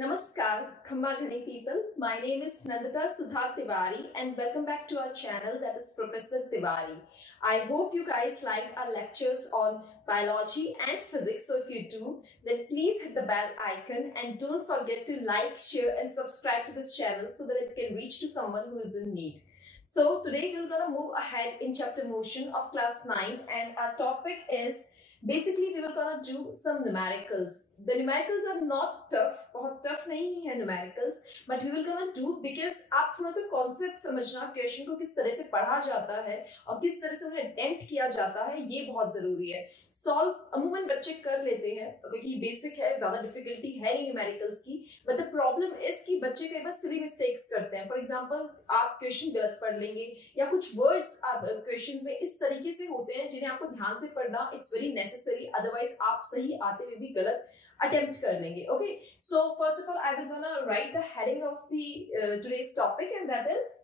Namaskar, Khamma Ghani people. My name is Nandita Sudha Tiwari and welcome back to our channel, that is Professor Tiwari. I hope you guys liked our lectures on biology and physics. So if you do, then please hit the bell icon and don't forget to like, share and subscribe to this channel so that it can reach to someone who is in need. So today we're going to move ahead in chapter motion of class 9 and our topic is basically we were gonna do some numericals. The numericals are not tough, बहुत tough नहीं है numericals, but we will gonna do because आप थोड़ा सा concept समझना, question को किस तरह से पढ़ा जाता है और किस तरह से उन्हें attempt किया जाता है, ये बहुत जरूरी है. Solve अमूमन बच्चे कर लेते हैं क्योंकि basic है, ज़्यादा difficulty है नहीं numericals की, but the problem is कि बच्चे कई बार silly mistakes करते हैं. For example, आप क्वेश्चन गलत पढ़ लेंगे या कुछ words आप क्वेश्चंस में इस तरीके से होते हैं जिन्हें आपको ध्यान से पढ़ना it's very necessary, otherwise आप सही आते हुए भी गलत attempt कर लेंगे. Okay, so first of all I will gonna write the heading of the today's topic and that is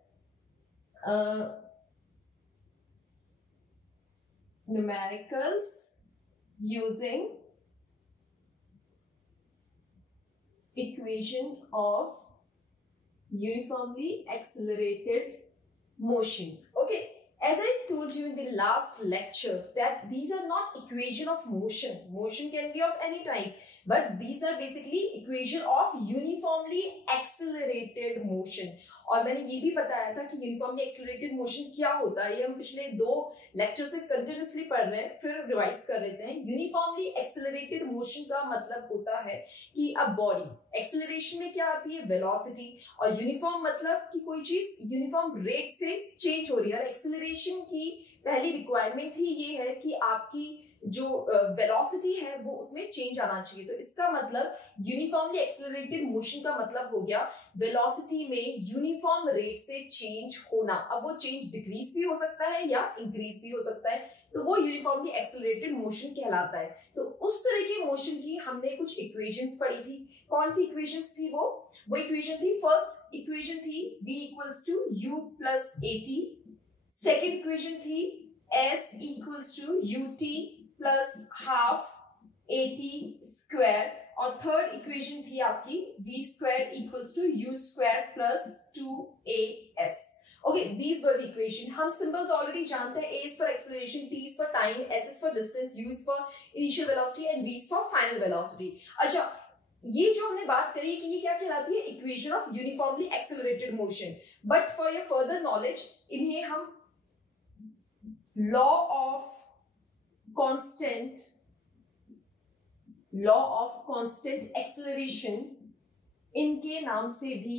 numericals using equation of uniformly accelerated motion. Okay, as I told you in the last lecture that these are not equation of motion. Motion can be of any type, but these are basically equation of uniformly accelerated motion. और मैंने ये भी बताया था कि uniformly accelerated motion क्या होता है. ये हम पिछले 2 लेक्चर से कंटिन्यूअसली पढ़ रहे हैं, फिर रिवाइज कर लेते हैं. यूनिफॉर्मली एक्सेलरेटेड मोशन का मतलब होता है कि अब बॉडी एक्सेलरेशन में क्या आती है, वेलोसिटी, और यूनिफॉर्म मतलब कि कोई चीज यूनिफॉर्म रेट से चेंज हो रही है. एक्सेलरेशन की पहली रिक्वायरमेंट ही ये है कि आपकी जो वेलोसिटी है वो उसमें चेंज आना चाहिए. तो इसका मतलब यूनिफॉर्मली एक्सेलरेटेड मोशन का मतलब हो गया वेलोसिटी में यूनिफॉर्म रेट से चेंज होना. अब वो चेंज डिक्रीज भी हो सकता है या इंक्रीज भी हो सकता है, तो वो यूनिफॉर्मली एक्सेलरेटेड मोशन कहलाता है. तो उस तरह के मोशन की हमने कुछ इक्वेशंस पढ़ी थी. कौन सी इक्वेशंस थी वो इक्वेशन थी, फर्स्ट इक्वेशन थी v equals to u plus at. Second equation थी s equals to ut plus half at square, और थर्ड इक्वेशन थी आपकी v square equals to u square plus 2as. Okay, these were the equation. हम symbols already जानते हैं. A is for acceleration, T is for time, S is for distance, U is for initial velocity and V is for final velocity. अच्छा, ये जो हमने बात करी कि ये क्या कहलाती है, equation of uniformly accelerated motion. But for your further knowledge इन्हें हम लॉ ऑफ कांस्टेंट एक्सेलरेशन इनके नाम से भी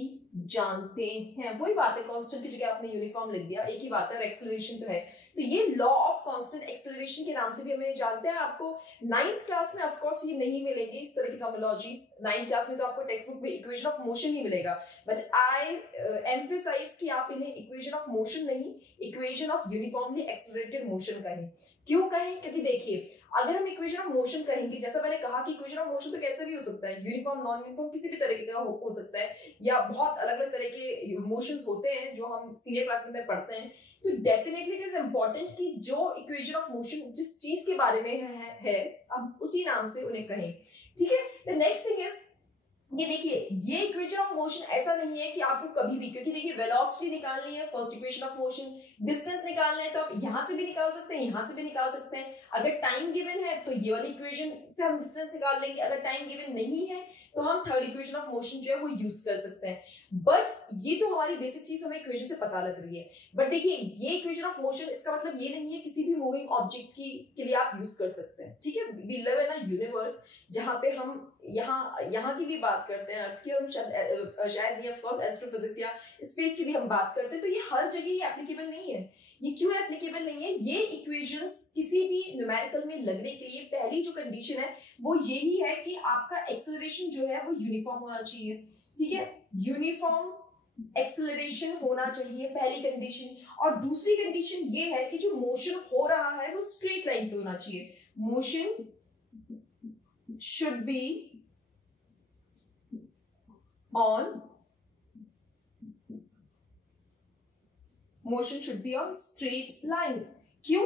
जानते हैं. वही बात है, कांस्टेंट की जगह आपने यूनिफॉर्म लिख दिया, एक ही बात है, एक्सेलरेशन तो है. तो ये लॉ ऑफ कांस्टेंट एक्सेलरेशन के नाम से भी हमें जानते हैं. आपको 9th क्लास में ऑफ कोर्स ये नहीं मिलेंगे इस तरह की टर्मिनोलॉजीज. 9th क्लास में तो आपको टेक्स्ट बुक में इक्वेशन ऑफ मोशन ही मिलेगा, बट आई एम्फसाइज कि आप इन्हें इक्वेशन ऑफ मोशन नहीं, equation of uniformly accelerated motion कहें. क्यों कहें, क्योंकि देखिए अगर हम इक्वेशन ऑफ मोशन कहेंगे, जैसा मैंने कहा कि इक्वेशन ऑफ मोशन तो कैसे भी हो सकता है, यूनिफॉर्म नॉन यूनिफॉर्म किसी भी तरीके का हो सकता है, या बहुत अलग अलग तरह के मोशंस होते हैं जो हम सीनियर क्लासेस में पढ़ते हैं. तो डेफिनेटली इट इज इंपॉर्टेंट कि जो इक्वेशन ऑफ मोशन जिस चीज के बारे में है अब उसी नाम से उन्हें कहें. ठीक है. द नेक्स्ट थिंग इज ये देखिए, ये इक्वेशन ऑफ मोशन ऐसा नहीं है कि आपको कभी भी, क्योंकि देखिए वेलोसिटी निकालनी है, first equation of motion, distance निकालना है तो आप यहां से भी निकाल सकते हैं, यहां से भी निकाल सकते हैं. अगर टाइम गिवन है तो ये वाली इक्वेशन से हम डिस्टेंस निकाल लेंगे. अगर टाइम गिवन नहीं है तो हम थर्ड इक्वेशन ऑफ मोशन जो है वो यूज कर सकते हैं. बट ये तो हमारी बेसिक चीज हमें इक्वेशन से पता लग रही है. बट देखिए ये इक्वेशन ऑफ मोशन, इसका मतलब ये नहीं है किसी भी मूविंग ऑब्जेक्ट के लिए आप यूज कर सकते हैं. ठीक है. We live in a universe जहां पे हम यहाँ की भी बात करते हैं, अर्थ की, और शायद नहीं, ऑफ कोर्स एस्ट्रोफिजिक्स या स्पेस की भी हम बात करते हैं. तो ये हर जगह ये एप्लीकेबल नहीं है. ये क्यों एप्लीकेबल नहीं है, ये इक्वेशंस किसी भी न्यूमेरिकल में लगने के लिए पहली जो कंडीशन है वो यही है कि आपका एक्सेलरेशन जो है वो यूनिफॉर्म होना चाहिए. ठीक है. यूनिफॉर्म एक्सेलरेशन होना चाहिए पहली कंडीशन. और दूसरी कंडीशन ये है कि जो मोशन हो रहा है वो स्ट्रेट लाइन पे होना चाहिए. Motion should be on straight line. क्यों?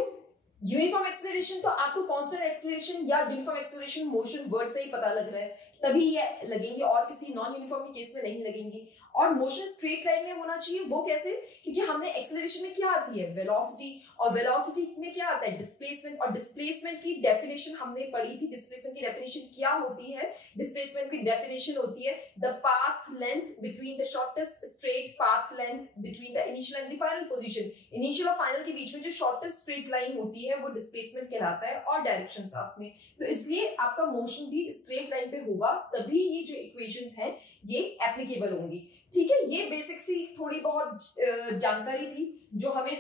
यूनिफॉर्म एक्सेलरेशन तो आपको कांस्टेंट एक्सेलरेशन या यूनिफॉर्म एक्सेलरेशन मोशन वर्ड से ही पता लग रहा है. तभी ये लगेंगे और किसी नॉन यूनिफॉर्म के केस में नहीं लगेंगी। और मोशन स्ट्रेट लाइन में होना चाहिए, वो कैसे? क्योंकि हमने एक्सेलरेशन में क्या आती है? वेलोसिटी, और वेलोसिटी में क्या आता है? डिस्प्लेसमेंट, और डिस्प्लेसमेंट की डेफिनेशन हमने पढ़ी थी। डिस्प्लेसमेंट की डेफिनेशन क्या होती है? डिस्प्लेसमेंट की डेफिनेशन होती है the path length between the shortest straight path length between the initial and the final position. Initial और फाइनल के बीच में जो शॉर्टेस्ट स्ट्रेट लाइन होती है वो डिस्प्लेसमेंट कहलाता है, और डायरेक्शन साथ में। तो इसलिए आपका मोशन भी स्ट्रेट लाइन पे होगा, तभी ये जो इक्वेशंस हैं ये एप्लीकेबल होंगी। ठीक है, ये बेसिक सी थोड़ी बहुत जानकारी थी जो हमें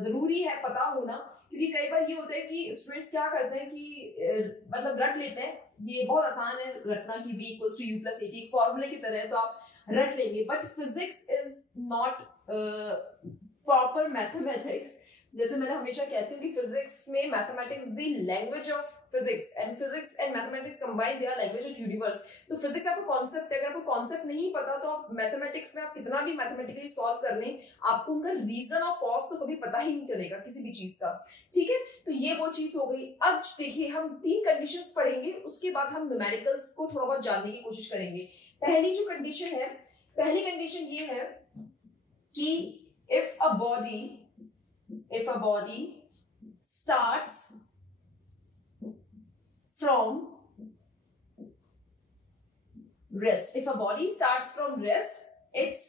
जरूरी है पता होना, क्योंकि कई बार ये होता है कि स्टूडेंट्स क्या करते हैं कि मतलब रट लेते हैं। ये बहुत आसान है रटना कि v equals to U plus A T, फॉर्मूले की तरह है, तो आप रट लेंगे। But physics is not proper mathematics. जैसे मैंने हमेशा कहती हूँ कि फिजिक्स में mathematics the language of physics, and physics and mathematics combine they are language of universe. तो फिजिक्स आपको कॉन्सेप्ट है, अगर आपको कॉन्सेप्ट नहीं पता तो आप मैथमेटिक्स में आप कितना भी मैथमेटिकली सॉल्व कर लें, आपको उनका रीजन और कॉज तो कभी पता ही नहीं चलेगा किसी भी चीज का। ठीक है, तो ये वो चीज हो गई। अब देखिए हम 3 कंडीशंस पढ़ेंगे, उसके बाद हम न्यूमेरिकल्स को थोड़ा बहुत जानने की कोशिश करेंगे। पहली जो कंडीशन है, पहली कंडीशन ये है कि if a body starts from rest, if a body starts from rest, its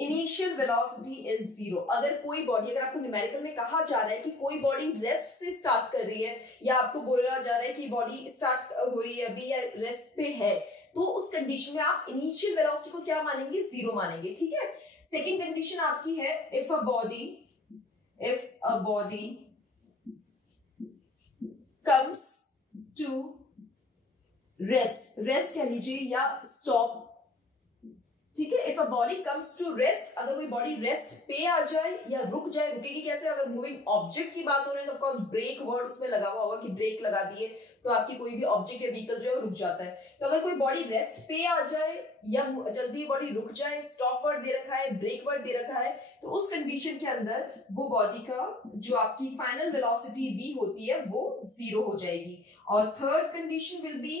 initial velocity is 0। अगर कोई बॉडी, अगर आपको न्यूमेरिकल में कहा जा रहा है कि कोई बॉडी रेस्ट से स्टार्ट कर रही है, या आपको बोला जा रहा है कि बॉडी स्टार्ट हो रही है अभी या रेस्ट पे है, तो उस कंडीशन में आप इनिशियल वेलोसिटी को क्या मानेंगे? 0 मानेंगे। ठीक है, सेकेंड कंडीशन आपकी है if a body comes to rest कह लीजिए या स्टॉप। ठीक है, if a body comes to rest, अगर कोई बॉडी रेस्ट पे आ जाए या रुक जाए। रुकेगी कैसे? अगर मूविंग ऑब्जेक्ट की बात हो रही है तो ऑफकोर्स ब्रेक वर्ड उसमें लगा हुआ होगा कि ब्रेक लगा दिए तो आपकी कोई भी ऑब्जेक्ट या व्हीकल जो है रुक जाता है। तो अगर कोई बॉडी रेस्ट पे आ जाए या जल्दी बॉडी रुक जाए, स्टॉप वर्ड दे रखा है, ब्रेक वर्ड दे रखा है, तो उस कंडीशन के अंदर वो बॉडी का जो आपकी फाइनल वेलोसिटी v होती है वो 0 हो जाएगी। और third condition will be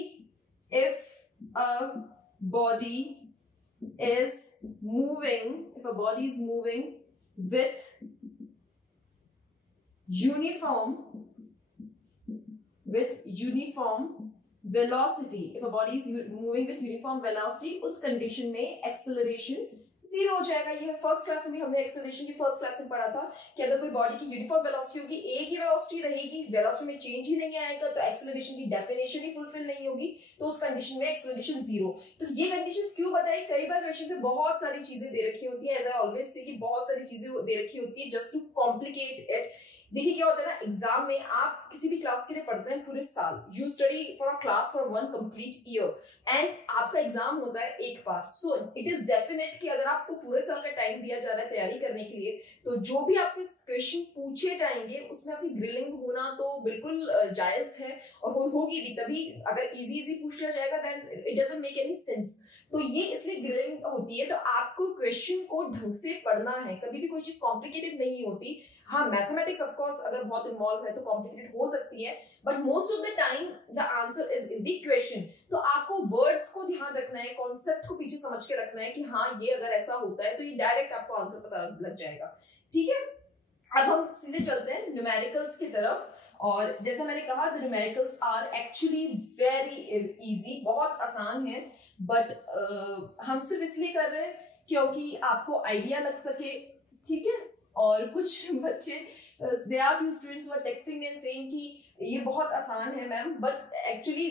if a body is moving, if a body is moving with uniform velocity, if a body is moving with uniform velocity, उस कंडीशन में एक्सेलरेशन 0 हो जाएगा। ये फर्स्ट क्लास में भी हमने एक्सेलरेशन की फर्स्ट क्लास में पढ़ा था कि अगर कोई बॉडी की यूनिफॉर्म वेलोसिटी होगी, एक ही वेलोसिटी रहेगी, वेलोसिटी में चेंज ही नहीं आएगा, तो एक्सेलरेशन की डेफिनेशन ही फुलफिल नहीं होगी, तो उस कंडीशन में एक्सेलरेशन 0। तो ये कंडीशंस क्यों बताई? कई बार क्वेश्चन में बहुत सारी चीजें दे रखी होती है, एज आई ऑलवेज से कि बहुत सारी चीजें दे रखी होती है जस्ट टू कॉम्प्लिकेट इट। देखिए क्या होता है ना, एग्जाम में आप किसी भी क्लास के लिए पढ़ते हैं पूरे साल, you study for a class for 1 complete year, and आपका एग्जाम होता है एक बार। सो इट इज डेफिनेट कि अगर आपको पूरे साल का टाइम दिया जा रहा है तैयारी करने के लिए, तो जो भी आपसे क्वेश्चन पूछे जाएंगे उसमें आपकी ग्रिलिंग होना तो बिल्कुल जायज है, और होगी भी। तभी अगर इजी पूछ लिया जाएगा then it doesn't make any sense. तो ये इसलिए ग्रिलिंग होती है। तो आपको क्वेश्चन को ढंग से पढ़ना है, कभी भी कोई चीज कॉम्प्लिकेटेड नहीं होती। हाँ, मैथमेटिक्स ऑफ कोर्स अगर बहुत इन्वॉल्व है तो कॉम्प्लिकेटेड हो सकती है, but most of the time the answer is in the question. तो आपको वर्ड्स को ध्यान रखना है, कॉन्सेप्ट को पीछे समझ के रखना है कि हाँ ये अगर ऐसा होता है तो ये डायरेक्ट आपको आंसर पता लग जाएगा। ठीक है, अब हम सीधे चलते हैं न्यूमेरिकल्स की तरफ। और जैसा मैंने कहा the numericals are actually very easy, बहुत आसान है, बट हम सिर्फ इसलिए कर रहे हैं क्योंकि आपको आइडिया लग सके। ठीक है, और कुछ बच्चे there are few students who are texting me and saying कि ये बहुत आसान है ma'am, but actually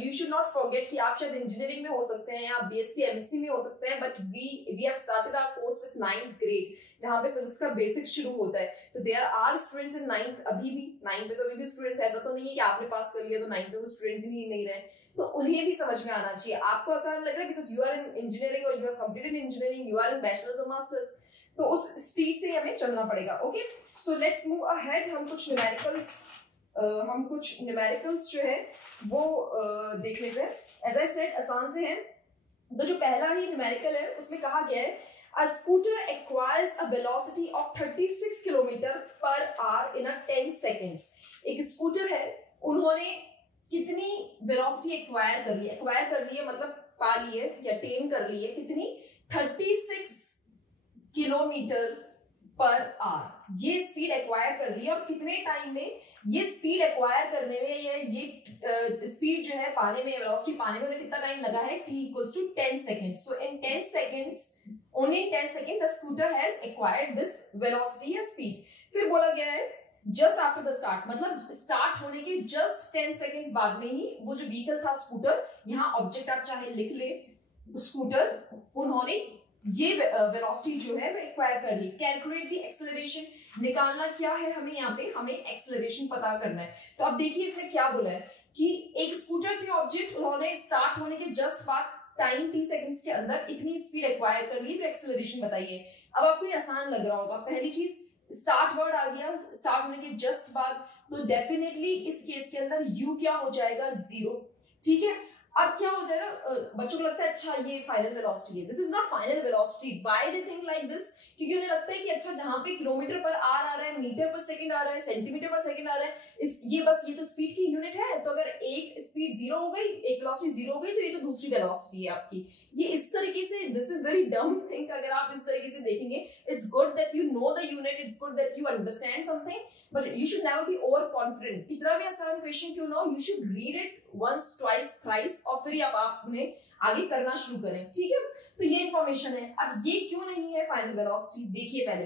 you should not forget कि आप शायद इंजीनियरिंग में हो सकते हैं या BSc MSc में हो सकते हैं, but we have started our course with 9th grade जहाँ पे फिजिक्स का बेसिक शुरू होता है। तो there are students in 9th, अभी भी 9th में तो अभी भी स्टूडेंट्स, ऐसा तो नहीं है कि आपने पास कर लिया तो 9th में वो स्टूडेंट भी नहीं रहे, तो उन्हें भी समझ में आना चाहिए। आपको आसान लग रहा है because you are in engineering और you have completed engineering, you are in bachelors और मास्टर्स, तो उस स्पीड से हमें चलना पड़ेगा। Okay, so let's move ahead. हम कुछ न्यूमेरिकल्स जो है वो देख लेते हैं। एज आई सेड आसान से हैं। तो जो पहला ही न्यूमेरिकल है उसमें कहा गया है a scooter acquires a velocity of 36 km/h in 10 seconds। एक स्कूटर है, उन्होंने कितनी वेलोसिटी एक्वायर कर ली है, एक्वायर कर ली है मतलब पा ली है या टेन कर ली है, कितनी 36 किलोमीटर पर आवर ये स्पीड एक्वायर कर ली है। और कितने टाइम में ये स्पीड एक्वायर करने में या ये स्पीड जो है पाने में, वेलोसिटी पाने में कितना टाइम लगा है, t equals to 10 seconds. So in 10 seconds, only in 10 seconds the scooter has acquired this velocity या speed. फिर बोला गया है जस्ट आफ्टर द स्टार्ट, मतलब स्टार्ट होने के जस्ट 10 सेकेंड्स बाद में ही वो जो व्हीकल था स्कूटर, यहाँ ऑब्जेक्ट आप चाहे लिख ले स्कूटर, उन्होंने ये वेलोसिटी जो है वो एक्वायर कर ली। कैलकुलेट द एक्सेलरेशन, निकालना क्या है हमें, यहाँ पे हमें एक्सेलरेशन पता करना है। तो अब देखिए इसने क्या बोला है कि एक स्कूटर थे ऑब्जेक्ट, उन्होंने स्टार्ट होने के जस्ट बाद टाइम t सेकेंड्स के अंदर इतनी स्पीड एक्वायर कर ली, तो एक्सेलरेशन बताइए। अब आपको ये आसान लग रहा होगा, पहली चीज स्टार्ट वर्ड आ गया, स्टार्ट होने के जस्ट बाद, तो डेफिनेटली इस केस के अंदर u क्या हो जाएगा, 0। ठीक है, अब क्या होता है ना, बच्चों को लगता है अच्छा ये फाइनल वेलोसिटी है, this is not final velocity. Why they think like this, क्योंकि उन्हें लगता है कि अच्छा जहां पे किलोमीटर पर आर आ रहा है, मीटर पर सेकंड आ रहा है, सेंटीमीटर पर सेकंड आ रहा है, ये बस ये तो स्पीड की यूनिट है, तो अगर एक स्पीड 0 हो गई, एक वेलोसिटी 0 हो गई, तो ये तो दूसरी वेलोसिटी है आपकी। ये इस तरीके से, this is very dumb thing, अगर आप इस तरीके से देखेंगे। It's good that you know the unit, it's good that you understand something, but you should never be over confident. कितना भी आसान क्वेश्चन क्यों ना हो, you should read it once, twice, thrice, और फिर आपने आगे करना शुरू करें। ठीक है, तो ये इंफॉर्मेशन है। अब ये क्यों नहीं है फाइनल वेलोसिटी, देखिए पहले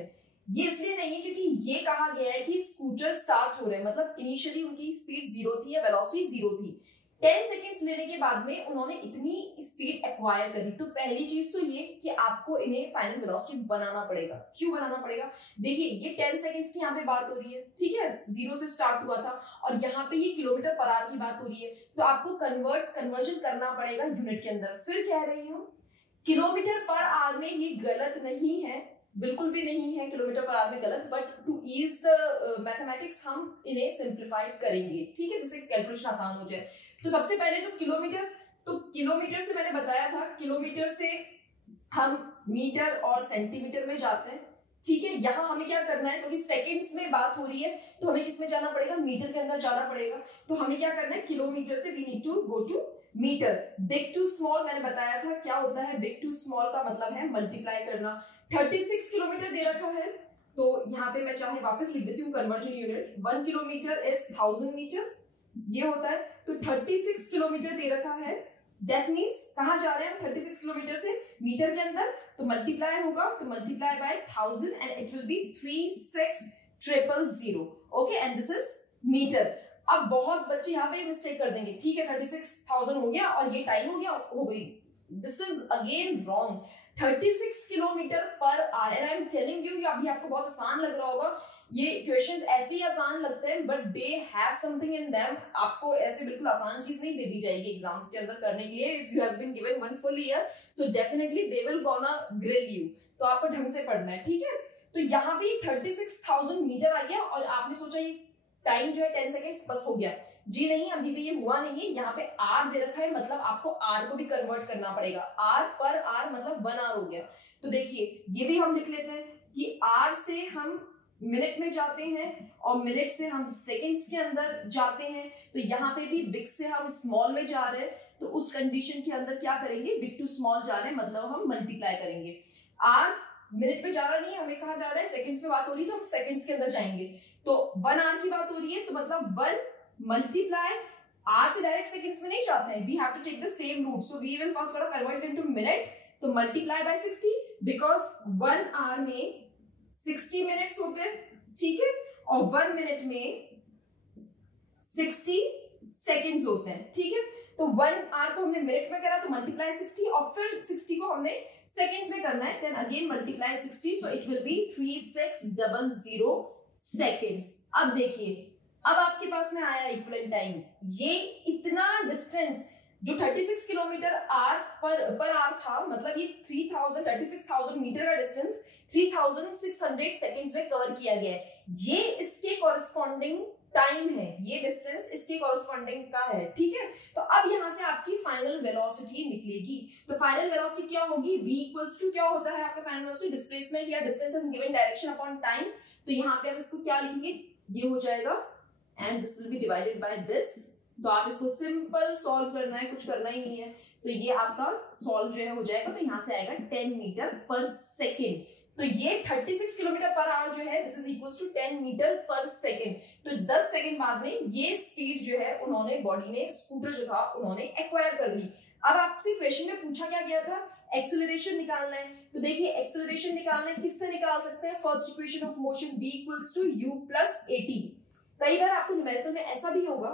ये इसलिए नहीं है क्योंकि ये कहा गया है कि स्कूटर स्टार्ट हो रहे हैं, मतलब इनिशियली उनकी स्पीड 0 थी या वेलोसिटी 0 थी, 10 सेकेंड्स लेने के बाद में उन्होंने इतनी स्पीड एक्वायर करी। तो पहली चीज तो ये कि आपको इन्हें फाइनल वेलोसिटी बनाना पड़ेगा। क्यों बनाना पड़ेगा, देखिए ये 10 सेकेंड्स की यहाँ पे बात हो रही है, ठीक है, 0 से स्टार्ट हुआ था, और यहाँ पे ये किलोमीटर पर आवर की बात हो रही है, तो आपको कन्वर्जन करना पड़ेगा यूनिट के अंदर। फिर कह रही हूँ किलोमीटर पर आवर में ये गलत नहीं है, बिल्कुल भी नहीं है किलोमीटर पर आवर में गलत, but to ease the mathematics हम इन्हें सिंप्लीफाइड करेंगे, ठीक है, जिससे कैलकुलेशन आसान हो जाए। तो सबसे पहले तो किलोमीटर से मैंने बताया था, किलोमीटर से हम मीटर और सेंटीमीटर में जाते हैं, ठीक है। यहाँ हमें क्या करना है, क्योंकि सेकंड्स में बात हो रही है, तो हमें किसमें जाना पड़ेगा, मीटर के अंदर जाना पड़ेगा। तो हमें क्या करना है, किलोमीटर से we need to go to metre. Big to small मैंने बताया था क्या होता है, बिग टू स्मॉल का मतलब है मल्टीप्लाई करना। 36 किलोमीटर दे रखा है, तो यहाँ पे मैं चाहे वापस लिख देती हूँ conversion unit, 1 kilometre is 1000 metre, ये होता है। तो 36 किलोमीटर दे रखा है, दैट मीन्स कहाँ जा रहे हैं 36 किलोमीटर से, मीटर के अंदर, तो मल्टीप्लाई होगा, तो multiply by 1000 and it will be 36000, okay, and this is metre. अब बहुत बच्चे यहाँ पे मिस्टेक कर देंगे, ठीक है 36,000 हो गया और ये टाइम हो गई, this is again wrong. 36 kilometre per hour, and I am telling you, अभी आपको बहुत आसान लग रहा होगा, ये क्वेश्चंस ऐसे ही आसान लगते हैं, but they have something in them. आपको ऐसे बिल्कुल आसान चीज नहीं दे दी जाएगी एग्जाम्स के अंदर करने के लिए। If you have been given 1 full year, so definitely they will gonna grill you, तो आपको ढंग से पढ़ना है, ठीक है। तो यहाँ पे 36,000 मीटर आ गया, और आपने सोचा ये टाइम जो है 10 सेकेंड्स बस हो गया, जी नहीं, अभी भी ये हुआ नहीं है। यहाँ पे आर दे रखा है, मतलब आपको आर को भी कन्वर्ट करना पड़ेगा, आर पर आर मतलब 1 आवर हो गया। तो देखिए ये भी हम लिख लेते हैं कि आर से हम मिनट में जाते हैं और मिनट से हम सेकंड्स के अंदर जाते हैं। तो यहाँ पे भी बिग से हम स्मॉल में जा रहे हैं, तो उस कंडीशन के अंदर क्या करेंगे, बिग टू स्मॉल जा रहे हैं, मतलब हम मल्टीप्लाई करेंगे। आर मिनट में जा रहा नहीं है, हमें कहाँ जा रहा है, सेकंड्स में बात हो रही है, तो हम सेकंड्स के अंदर जाएंगे। तो 1 आवर की बात हो रही है, तो मतलब 1 मल्टीप्लाई आर से डायरेक्ट सेकंड्स में नहीं जाते हैं, we have to take the same route, so we will first gonna convert into minute, तो मल्टीप्लाई बाय 60, बिकॉज 1 आवर में 60 मिनट्स होते हैं, ठीक है, और 1 मिनट में 60 सेकंड्स होते हैं, ठीक है। तो 1 आवर को हमने मिनट में करा, तो मल्टीप्लाई 60, और फिर 60 को हमने सेकंड्स में करना है, then again multiply 60, so it will be 3600 seconds. अब देखिए, अब आपके पास में आया इक्विवेलेंट टाइम। ये इतना डिस्टेंस जो 36 किलोमीटर पर आवर था, मतलब ये 36,000 मीटर का डिस्टेंस 3600 सेकंड्स में कवर किया गया है। ये इसके कॉरेस्पॉन्डिंग टाइम है, ये डिस्टेंस इसके कॉरेस्पॉन्डिंग का है, ठीक है। तो अब यहाँ से आपकी फाइनल वेलोसिटी निकलेगी। तो फाइनल वेलोसिटी क्या होगी, v इक्वल्स टू क्या होता है आपका फाइनल वेलोसिटी, डिस्प्लेसमेंट या distance in given direction upon time. तो यहाँ पे हम इसको क्या लिखेंगे, ये हो जाएगा, and this will be divided by this, तो आप इसको सिंपल सॉल्व करना है, कुछ करना ही नहीं है। तो ये आपका सॉल्व जो है हो जाएगा। तो यहाँ से आएगा 10 मीटर पर सेकेंड। तो ये 36 किलोमीटर पर आवर जो है this is equals to 10 metre per second. तो 10 सेकेंड बाद में ये स्पीड जो है उन्होंने बॉडी ने स्कूटर जो था उन्होंने एक्वायर कर ली। अब आपसे क्वेश्चन में पूछा क्या गया था, एक्सेलरेशन निकालना है। तो देखिए एक्सेलरेशन निकालना है, किससे निकाल सकते हैं, first equation of motion v equals to u plus at। कई बार आपको न्यूमेरिकल में ऐसा भी होगा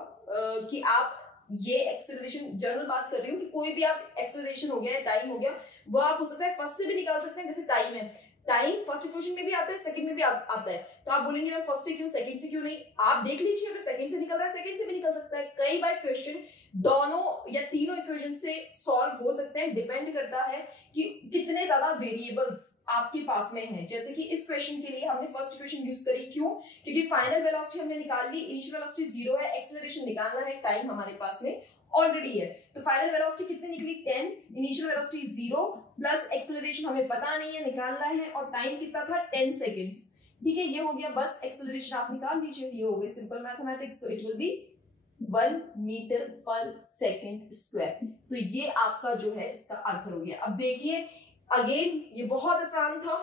कि आप ये एक्सेलरेशन, जनरल बात कर रही हूँ कि कोई भी आप एक्सेलरेशन हो गया या टाइम हो गया वो आप हो सकता है फर्स्ट से भी निकाल सकते हैं। जैसे टाइम है, टाइम फर्स्ट इक्वेशन में भी आता है, सेकंड में भी आता है। तो आप बोलेंगे मैं फर्स्ट से क्यों, सेकंड से क्यों नहीं, आप देख लीजिए अगर सेकंड से निकल रहा है सेकंड से भी निकल सकता है। कई बार क्वेश्चन दोनों या तीनों इक्वेशन से सॉल्व हो सकते हैं, डिपेंड करता है कि कितने ज्यादा वेरिएबल्स आपके पास में हैं। जैसे कि इस क्वेश्चन के लिए हमने फर्स्ट इक्वेशन यूज करी, क्यों, क्योंकि फाइनल वेलोसिटी हमने निकाल ली, इनिशियल वेलोसिटी 0 है, एक्सेलरेशन निकालना है, टाइम हमारे पास में ऑलरेडी है। तो फाइनल वेलोसिटी कितनी निकली 10, इनिशियल वेलोसिटी 0 प्लस एक्सेलरेशन हमें पता नहीं है, निकालना है, और टाइम कितना था 10 सेकेंड्स। ठीक है, ये हो गया, बस एक्सेलरेशन आप निकाल लीजिए, ये हो गई simple mathematics. So it will be 1 metre per second square. तो ये आपका जो है इसका आंसर हो गया। अब देखिए अगेन ये बहुत आसान था,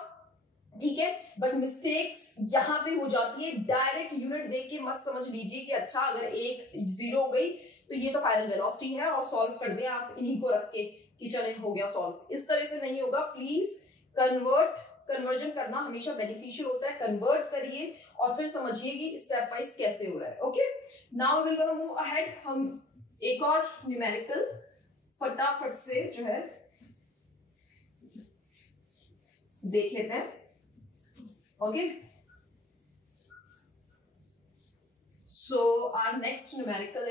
ठीक है, बट मिस्टेक्स यहाँ पे हो जाती है। डायरेक्ट यूनिट देख के मत समझ लीजिए कि अच्छा अगर एक 0 हो गई तो ये तो फाइनल वेलोसिटी है और सॉल्व कर दें आप इन्हीं को रख के कि चले हो गया सॉल्व। इस तरह से नहीं होगा। प्लीज कन्वर्जन करना हमेशा बेनिफिशियल होता है। कन्वर्ट करिए और फिर समझिए कि स्टेप वाइज कैसे हो रहा है। Okay, now we will gonna move ahead. हम एक और न्यूमेरिकल फटाफट से जो है देख लेते हैं। Okay, so our next numerical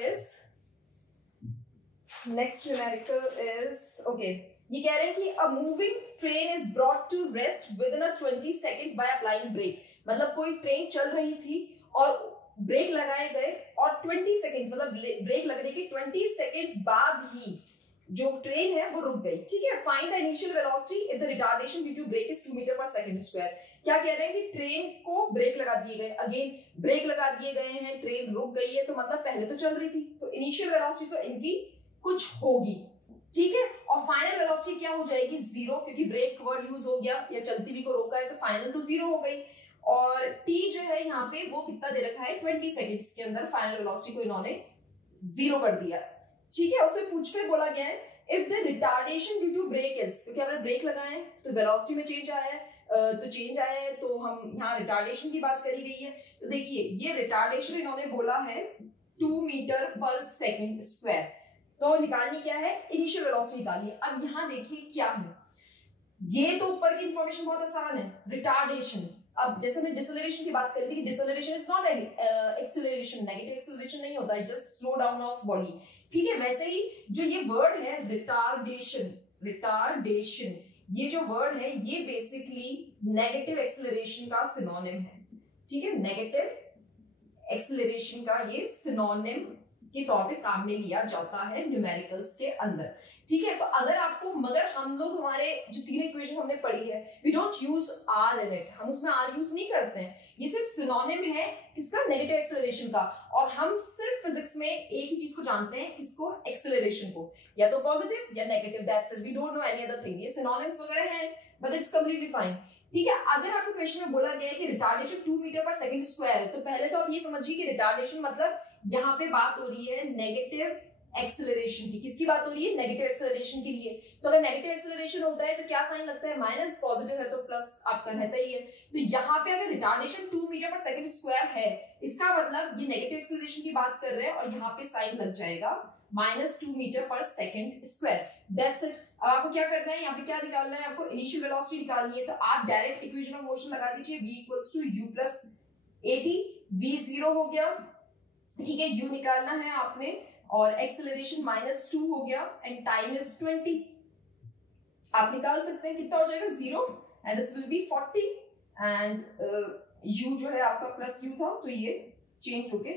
is okay, ये कह रहे हैं कि a moving train is brought to rest within a 20 seconds by applying brake। मतलब कोई ट्रेन चल रही थी और ब्रेक लगाए गए और 20 सेकेंड्स मतलब ब्रेक लगने के 20 सेकेंड्स बाद ही जो ट्रेन है वो रुक गई। ठीक है, find the initial velocity if the retardation due to brake is 2 metre per second square. क्या कह रहे हैं कि ट्रेन को ब्रेक लगा दिए गए, अगेन ब्रेक लगा दिए गए हैं, ट्रेन रुक गई है, तो मतलब पहले तो चल रही थी, तो इनिशियल वेलोसिटी तो इनकी कुछ होगी। ठीक है, और फाइनल वेलोसिटी क्या हो जाएगी 0, क्योंकि ब्रेक वर्ड यूज हो गया या चलती भी को रोका है तो फाइनल तो 0 हो गई। और t जो है यहाँ पे वो कितना दे रखा है 20 सेकेंड्स के अंदर फाइनल वेलोसिटी को इन्होंने 0 कर दिया। ठीक है, उससे पूछकर बोला गया है if the retardation due to brake is, क्योंकि हमने ब्रेक लगाए हैं तो वेलोसिटी में चेंज आया है, तो हम यहाँ रिटार्डेशन की बात करी गई है। तो देखिए ये रिटार्डेशन इन्होंने बोला है 2 मीटर पर सेकेंड स्क्वायर। तो निकालनी क्या है, इनिशियल वेलोसिटी निकालिए। अब यहाँ देखिए क्या है, ये तो ऊपर की इंफॉर्मेशन बहुत आसान है, रिटार्डेशन। अब जैसे हमने डिसेलरेशन की बात करी थी कि deceleration is not acceleration, negative acceleration नहीं होता है, just slow down of body. ठीक है, वैसे ही जो ये वर्ड है रिटार्डेशन, ये जो वर्ड है ये बेसिकली नेगेटिव एक्सेलरेशन का सिनोनिम है। ठीक है, नेगेटिव एक्सेलरेशन का ये सिनोनिम के तौर पे काम में लिया जाता है न्यूमेरिकल्स के अंदर। ठीक है, तो अगर आपको, मगर हम लोग हमारे जो 3 इक्वेशन हमने पढ़ी है we don't use R in it, हम उसमें आर यूज नहीं करते हैं, ये सिर्फ सिनोनिम है किसका, नेगेटिव एक्सेलरेशन का। और हम सिर्फ फिजिक्स में एक ही चीज को जानते हैं, किसको, एक्सेलरेशन को, या तो पॉजिटिव या negative, that's it, we don't know any other thing. ये सिनोनिम्स वगैरह हैं बट इट्स कंप्लीटली फाइन। ठीक है, अगर आपको क्वेश्चन में बोला गया है कि retardation 2 metre per second square है, तो पहले तो आप ये समझिए कि रिटार्डेशन मतलब यहाँ पे बात हो रही है नेगेटिव एक्सेलरेशन की। किसकी बात हो रही है, नेगेटिव एक्सेलरेशन के लिए। तो अगर नेगेटिव एक्सेलरेशन होता है तो क्या साइन लगता है, माइनस, पॉजिटिव है तो प्लस आपका रहता ही है। तो यहाँ पे अगर retardation 2 metre per second square है, इसका मतलब ये नेगेटिव एक्सेलरेशन की बात कर रहे हैं और यहाँ पे साइन लग जाएगा -2 metre per second square. That's it. अब आपको क्या करना है, यहाँ पे क्या निकालना है, आपको इनिशियल वेलोसिटी निकालनी है। तो आप डायरेक्ट इक्वेशन ऑफ मोशन लगा दीजिए, v equals to u plus at। v 0 हो गया, ठीक है, u निकालना है आपने, और एक्सेलरेशन -2 हो गया एंड टाइम इज 20। आप निकाल सकते हैं कितना हो जाएगा 0 and this will be 40 and u जो है आपका प्लस u था तो ये चेंज होके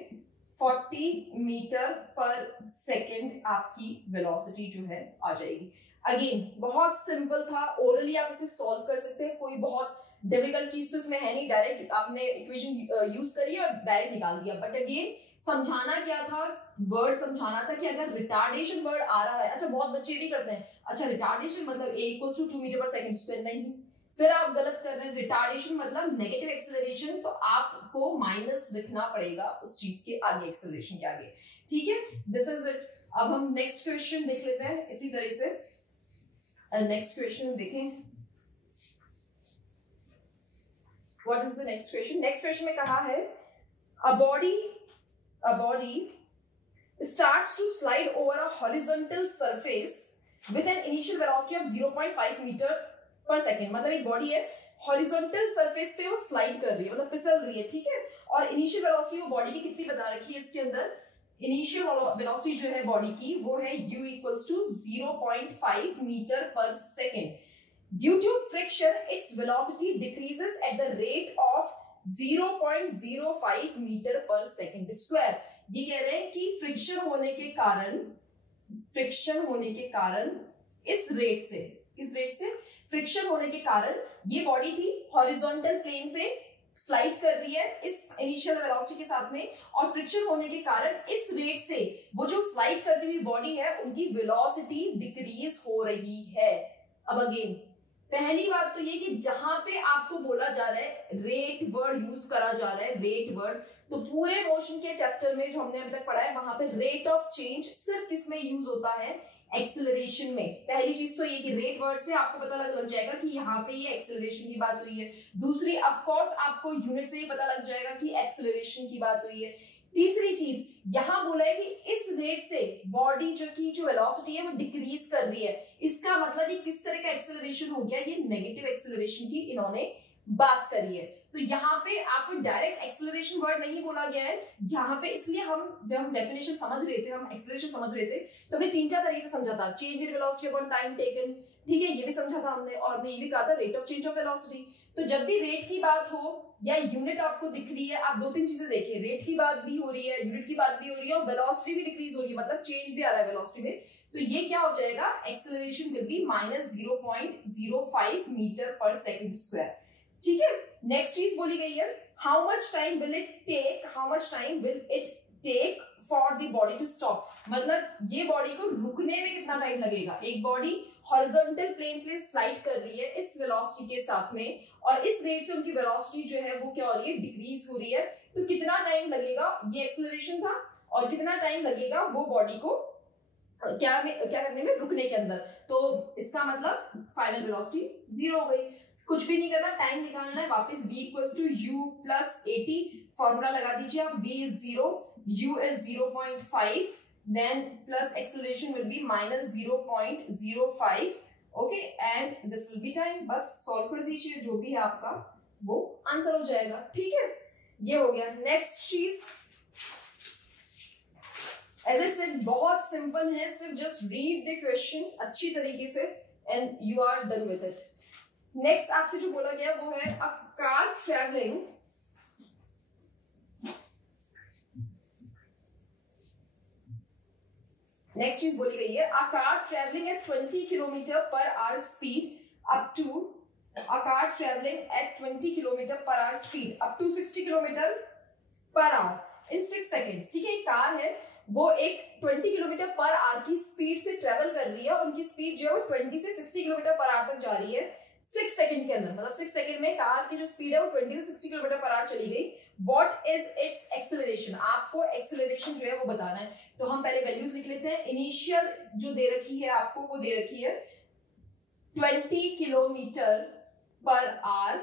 40 मीटर पर सेकेंड आपकी वेलोसिटी जो है आ जाएगी। अगेन बहुत सिंपल था, ओरली आप इसे सॉल्व कर सकते हैं, कोई बहुत डिफिकल्ट चीज तो इसमें है नहीं, डायरेक्ट आपने इक्वेशन यूज करी और डायरेक्ट निकाल दिया। बट अगेन समझाना क्या था, वर्ड समझाना था कि अगर रिटार्डेशन वर्ड आ रहा है, अच्छा बहुत बच्चे भी करते हैं, अच्छा रिटार्डेशन मतलब a = 2 metre per second square, नहीं, फिर आप गलत कर रहे हैं। रिटार्डेशन मतलब नेगेटिव एक्सेलरेशन, तो आपको माइनस लिखना पड़ेगा उस चीज के आगे, एक्सेलरेशन के आगे, ठीक है। This is it. अब हम नेक्स्ट क्वेश्चन देख लेते हैं इसी तरह से। नेक्स्ट क्वेश्चन देखें, what is the next question. Next question में कहा है a body starts to slide over a horizontal surface with an initial velocity of 0.5 meter per second। मतलब एक बॉडी है, हॉरिजॉन्टल सरफेस पे वो स्लाइड कर रही है, मतलब फिसल रही है, ठीक है। और इनिशियल वेलोसिटी वो बॉडी की कितनी बता रखी है इसके अंदर, इनिशियल वेलोसिटी जो है बॉडी की वो है u = 0.5 metre per second. Due to friction its velocity decreases at the rate of 0.05 metre per second square. ये कह रहे हैं कि फ्रिक्शन होने के कारण इस रेट से फ्रिक्शन होने के कारण ये बॉडी थी हॉरिजॉन्टल प्लेन पे स्लाइड कर रही है इस इनिशियल वेलोसिटी के साथ में, और फ्रिक्शन होने के कारण इस रेट से वो जो स्लाइड करती हुई बॉडी है उनकी वेलोसिटी डिक्रीज हो रही है। अब अगेन पहली बात तो ये कि जहां पे आपको बोला जा रहा है, रेट वर्ड यूज करा जा रहा है, रेट वर्ड, तो पूरे मोशन के चैप्टर में जो हमने अभी तक पढ़ा है वहां पे रेट ऑफ चेंज सिर्फ किसमें यूज होता है, एक्सेलरेशन में। पहली चीज तो ये कि रेट वर्ड से आपको पता लग जाएगा कि यहाँ पे ये एक्सेलरेशन की बात हुई है। दूसरी, ऑफ कोर्स आपको यूनिट से ही पता लग जाएगा कि एक्सेलरेशन की बात हुई है। तीसरी चीज यहां बोला है कि इस रेट से बॉडी जो वेलोसिटी है वो डिक्रीज कर रही है, इसका मतलब ये किस तरह का एक्सेलरेशन हो गया, ये नेगेटिव एक्सेलरेशन की इन्होंने बात करी है। तो यहाँ पे आपको डायरेक्ट एक्सेलरेशन वर्ड नहीं बोला गया है यहाँ पे, इसलिए जब हम डेफिनेशन समझ रहे थे, हम एक्सेलरेशन समझ रहे थे, तो हमने 3-4 तरीके से समझा था। Change in velocity upon time taken, ठीक है, ये भी समझा था हमने, और हमने ये भी कहा था rate of change of velocity. तो जब भी रेट की बात हो या यूनिट आपको दिख रही है, आप 2-3 चीजें देखिए, रेट की बात भी हो रही है, यूनिट की बात भी हो रही है, और वेलोसिटी भी डिक्रीज हो रही है, मतलब चेंज भी आ रहा है वेलोसिटी में, तो ये क्या हो जाएगा, acceleration will be -0.05 metre per second square, ठीक है। नेक्स्ट चीज बोली गई है, how much time will it take for the body to stop, मतलब ये बॉडी को रुकने में कितना टाइम लगेगा। एक बॉडी हॉरिजॉन्टल प्लेन पे स्लाइड कर रही है इस वेलोसिटी के साथ में, और इस रेट से उनकी वेलोसिटी जो है वो क्या हो रही है, डिक्रीज हो रही है, तो कितना टाइम लगेगा, ये एक्सेलरेशन था, और कितना टाइम लगेगा वो बॉडी को क्या करने में, रुकने के अंदर। तो इसका मतलब फाइनल वेलोसिटी 0 हो गई। कुछ भी नहीं करना, टाइम निकालना है वापस, v = u + 80, फॉर्मूला लगा दीजिए आप, v is 0, u is 0.5, then plus acceleration will be -0.05, okay, and this will be time। बस सॉल्व कर दीजिए, जो भी है आपका वो आंसर हो जाएगा, ठीक है, ये हो गया। नेक्स्ट चीज एज आई सेड बहुत सिंपल है, सिर्फ जस्ट रीड द क्वेश्चन अच्छी तरीके से and you are done with it. Next आपसे जो बोला गया वो है अ कार ट्रेवलिंग नेक्स्ट चीज बोली गई है, a car travelling at 20 km/h speed up to a car traveling at 20 km/h speed up to 60 km/h in 6 seconds, ठीक है। एक कार है वो एक 20 km/h की स्पीड से ट्रेवल कर रही है, और उनकी स्पीड जो है वो 20 से 60 km/h तक जा रही है 6 सेकंड के अंदर, मतलब 6 सेकंड में कार की जो स्पीड है वो 20 से 60 km/h चली गई। व्हाट इज इट्स एक्सेलरेशन, आपको एक्सेलरेशन जो है वो बताना है। तो हम पहले वैल्यूज लिख लेते हैं। इनिशियल जो दे रखी है आपको वो दे रखी है 20 km/h,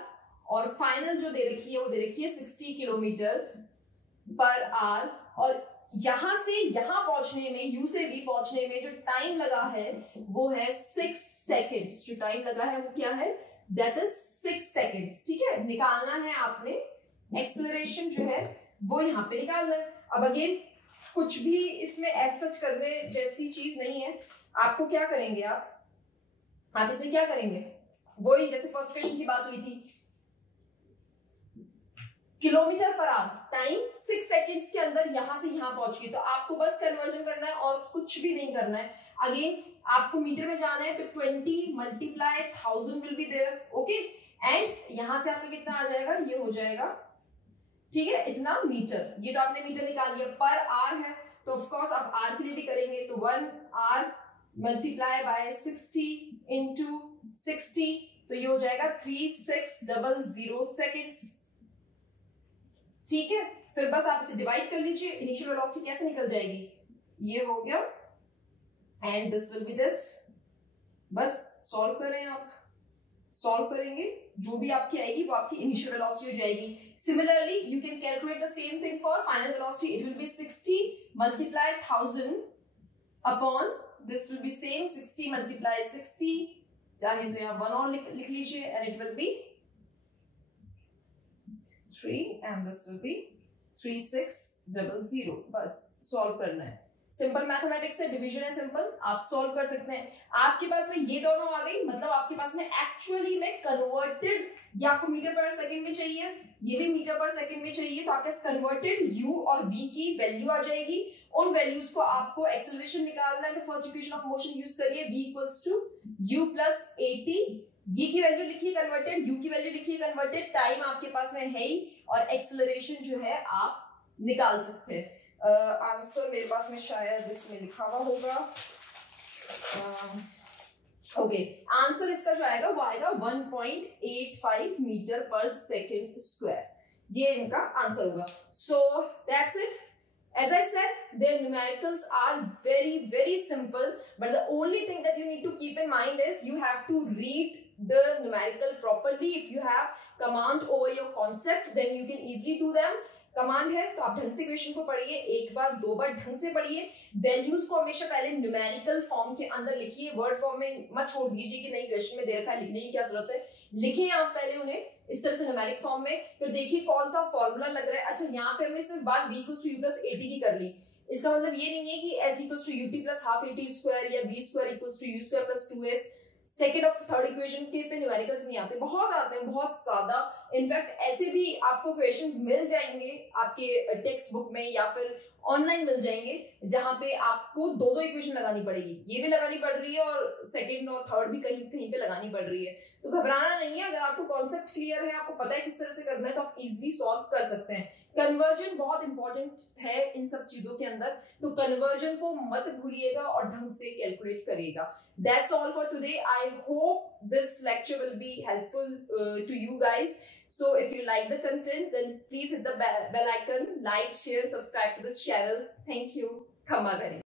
और फाइनल जो दे रखी है वो दे रखी है 60 km/h, और यहां से यहां पहुंचने में, यू से बी पहुंचने में जो टाइम लगा है वो है 6 सेकेंड्स। जो टाइम लगा है वो क्या है, दैट इज 6 सेकेंड्स, ठीक है। निकालना है आपने एक्सेलरेशन जो है वो यहाँ पे निकालना है। अब अगेन कुछ भी इसमें ऐसा करने जैसी चीज नहीं है, आपको क्या करेंगे, आप इसमें क्या करेंगे, वही जैसे फर्स्ट क्वेश्चन की बात हुई थी, km/h टाइम 6 सेकेंड्स के अंदर यहां से यहां पहुंच गई, तो आपको बस कन्वर्जन करना है और कुछ भी नहीं करना है। अगेन आपको मीटर में जाना है, तो 20 × 1000 will be there, okay, and यहां से आपका कितना आ जाएगा, ये हो जाएगा ठीक है, इतना मीटर, ये तो आपने मीटर निकाल लिया। पर आर है तो ऑफ कोर्स आप आर के लिए भी करेंगे, तो 1 आर मल्टीप्लाई बाय 60 इंटू 60, तो ये हो जाएगा 3600 सेकेंड्स। ठीक है, फिर बस आप इसे डिवाइड कर लीजिए, इनिशियल वेलोसिटी कैसे निकल जाएगी, ये हो गया and this will be this. बस सॉल्व करें, आप सॉल्व करेंगे, जो भी आपकी आएगी वो आपकी इनिशियल वेलोसिटी हो जाएगी। Similarly you can calculate the same thing for final velocity, it will B 60 multiply 1000 upon this will be same 60 multiply 60, चाहे तो यहाँ 1 और लिख लीजिए and it will B 3 and this will be 3600। बस सॉल्व करना है, सिंपल मैथमेटिक्स है, डिवीजन है सिंपल, आप सॉल्व कर सकते हैं। आपके पास में ये दोनों आ गई, मतलब आपके पास में एक्चुअली में कन्वर्टेड, या आपको मीटर पर सेकंड में चाहिए, ये भी मीटर पर सेकंड में चाहिए, तो आपके कन्वर्टेड u और v की वैल्यू आ जाएगी। उन वैल्यूज को आपको एक्सेलरेशन निकालना है, तो first equation of motion use करिए, v equals to u plus at, v की वैल्यू लिखिए कन्वर्टेड, u की वैल्यू लिखिए कन्वर्टेड, टाइम आपके पास में है ही, और एक्सेलरेशन जो है आप निकाल सकते हैं। आंसर मेरे पास में शायद इसमें लिखा हुआ होगा, ओके, आंसर इसका जो आएगा वो आएगा 1.85 मीटर पर सेकेंड स्क्वायर, ये इनका आंसर होगा। So that's it. As I said, their numericals are very simple, but the only thing that you need to keep in mind is you have to read the numerical properly. If you have command over your concept, then you can easily do them. Command है तो आप ढंग से question को पढ़िए, एक बार दो बार ढंग से पढ़िए, वैल्यूज को हमेशा पहले न्यूमेरिकल फॉर्म के अंदर लिखिए, वर्ड फॉर्म में मत छोड़ दीजिए कि नहीं क्वेश्चन में दे रखा है, लिखने की क्या जरूरत है, लिखिए आप पहले उन्हें इस तरह से न्यूमेरिक फॉर्म में, फिर देखिए कौन सा फॉर्मूला लग रहा है। अच्छा, यहाँ पे हमने सिर्फ बात v equals to u plus at की कर ली, इसका मतलब ये नहीं है कि s equals to ut plus half at square या v square equals to u square plus 2s। Second और थर्ड इक्वेशन के पे न्यूमेरिकल्स नहीं आते, बहुत आते हैं, बहुत ज्यादा। इनफैक्ट ऐसे भी आपको क्वेश्चंस मिल जाएंगे आपके टेक्स्ट बुक में या फिर ऑनलाइन मिल जाएंगे, जहां पे आपको दो दो इक्वेशन लगानी पड़ेगी, ये भी लगानी पड़ रही है और सेकंड और थर्ड भी कहीं कहीं पे लगानी पड़ रही है। तो घबराना नहीं है, अगर आपको कॉन्सेप्ट क्लियर है, आपको पता है किस तरह से करना है, तो आप इजीली सॉल्व कर सकते हैं। कन्वर्जन बहुत इंपॉर्टेंट है इन सब चीजों के अंदर, तो कन्वर्जन को मत भूलिएगा और ढंग से कैलकुलेट करिएगा। That's all for today. I hope this lecture will be helpful to you guys. So if you like the content, then please hit the bell icon, like, share, subscribe to this channel. Thank you. Khamma kare.